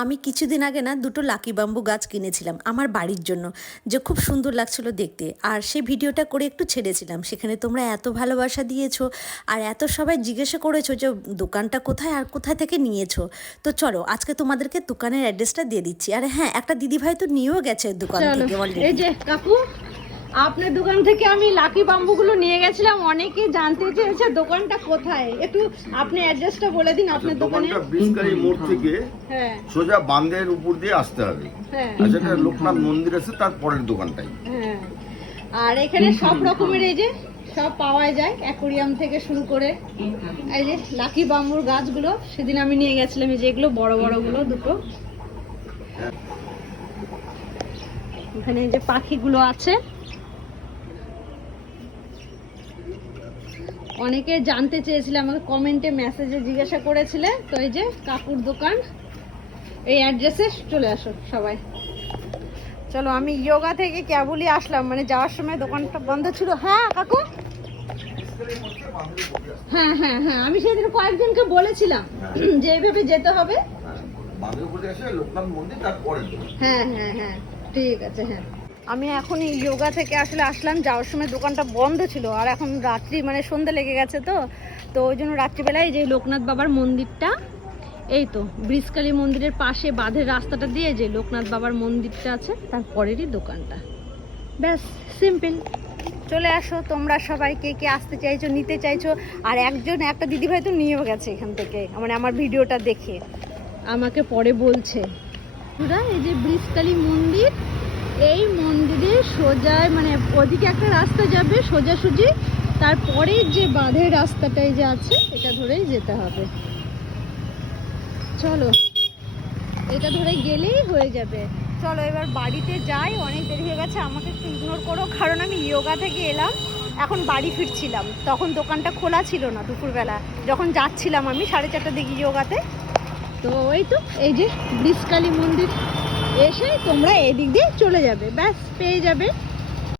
আমি কিছুদিন আগে না দুটো লাকি বাম্বু গাছ কিনেছিলাম আমার বাড়ির জন্য, যে খুব সুন্দর লাগছিল দেখতে। আর সেই ভিডিওটা করে একটু ছেড়েছিলাম, সেখানে তোমরা এত ভালোবাসা দিয়েছো আর এত সবাই জিজ্ঞাসা করেছো যে দোকানটা কোথায় আর কোথায় থেকে নিয়েছো। তো চলো আজকে তোমাদেরকে দোকানের অ্যাড্রেসটা দিয়ে দিচ্ছি। আর হ্যাঁ, একটা দিদিভাই তো নিয়েও গেছে দোকান থেকে অলরেডি। এই যে কাকু, আপনার দোকান থেকে আমি লাকি বাম্বুগুলো নিয়ে গেছিলাম। অনেকে জানতে চেয়েছে দোকানটা কোথায়, একটু আপনি অ্যাড্রেসটা বলে দিন আপনার দোকানে। দোকানটা বিশকারী মোড় থেকে হ্যাঁ সোজা বাঁধের উপর দিয়ে আসতে হবে। হ্যাঁ আর যেটা লোকনাথ মন্দির আছে তার পরের দোকানটাই। হ্যাঁ, আর এখানে সব রকমের এই যে সব পাওয়া যায়, অ্যাকোরিয়াম থেকে শুরু করে এই যে লাকি বাম্বুর গাছগুলো সেদিন আমি নিয়ে গেছিলাম। এই যে এগুলো বড় বড়গুলো দুটো, এখানে এই যে পাখিগুলো আছে। অনেকে জানতে চেয়েছিল, আমাকে কমেন্টে মেসেজে জিজ্ঞাসা করেছিলে। তো এই যে কাকুর দোকান, এই অ্যাড্রেসে চলে আসো সবাই। চলো, আমি যোগা থেকে কেবলই আসলাম, মানে যাওয়ার সময় দোকানটা বন্ধ ছিল। হ্যাঁ কাকু, হ্যাঁ হ্যাঁ হ্যাঁ, আমি সেদিন কয়েকজনকে বলেছিলাম যে এইভাবে যেতে হবে। বাঁধের উপর দিয়ে আসে লোকনাথ মন্দির তার পরের দোকান। হ্যাঁ হ্যাঁ হ্যাঁ, ঠিক আছে। হ্যাঁ, আমি এখন এই যোগা থেকে আসলাম, যাওয়ার সময় দোকানটা বন্ধ ছিল। আর এখন রাত্রি মানে সন্ধ্যা লেগে গেছে, তো ওই জন্য রাত্রিবেলায় যে লোকনাথ বাবার মন্দিরটা, এই তো ব্রিজকালী মন্দিরের পাশে বাঁধের রাস্তাটা দিয়ে যে লোকনাথ বাবার মন্দিরটা আছে তার পরেরই দোকানটা। ব্যাস, সিম্পল। চলে আসো তোমরা সবাই, কে কে আসতে চাইছো, নিতে চাইছো। আর একটা দিদিভাই তো নিয়েও গেছে এখান থেকে, মানে আমার ভিডিওটা দেখে আমাকে পরে বলছে। পুরা এই যে ব্রিজকালী মন্দির, এই মন্দিরে সোজা মানে ওদিকে একটা রাস্তা যাবে সোজাসুজি, তারপরে যে বাঁধের রাস্তাটাই যে আছে এটা ধরেই যেতে হবে। চলো, এটা ধরে গেলেই হয়ে যাবে। চলো এবার বাড়িতে যাই, অনেক দেরি হয়ে গেছে। আমাকে একটু ইগনোর করো, কারণ আমি যোগা থেকে এলাম, এখন বাড়ি ফিরছিলাম। তখন দোকানটা খোলা ছিল না, দুপুরবেলা যখন যাচ্ছিলাম আমি 4:30টার দিকে যোগাতে। তো ওই তো এই যে ব্রিজকালী মন্দির, এসে তোমরা এদিক দিয়ে চলে যাবে, ব্যাস পেয়ে যাবে।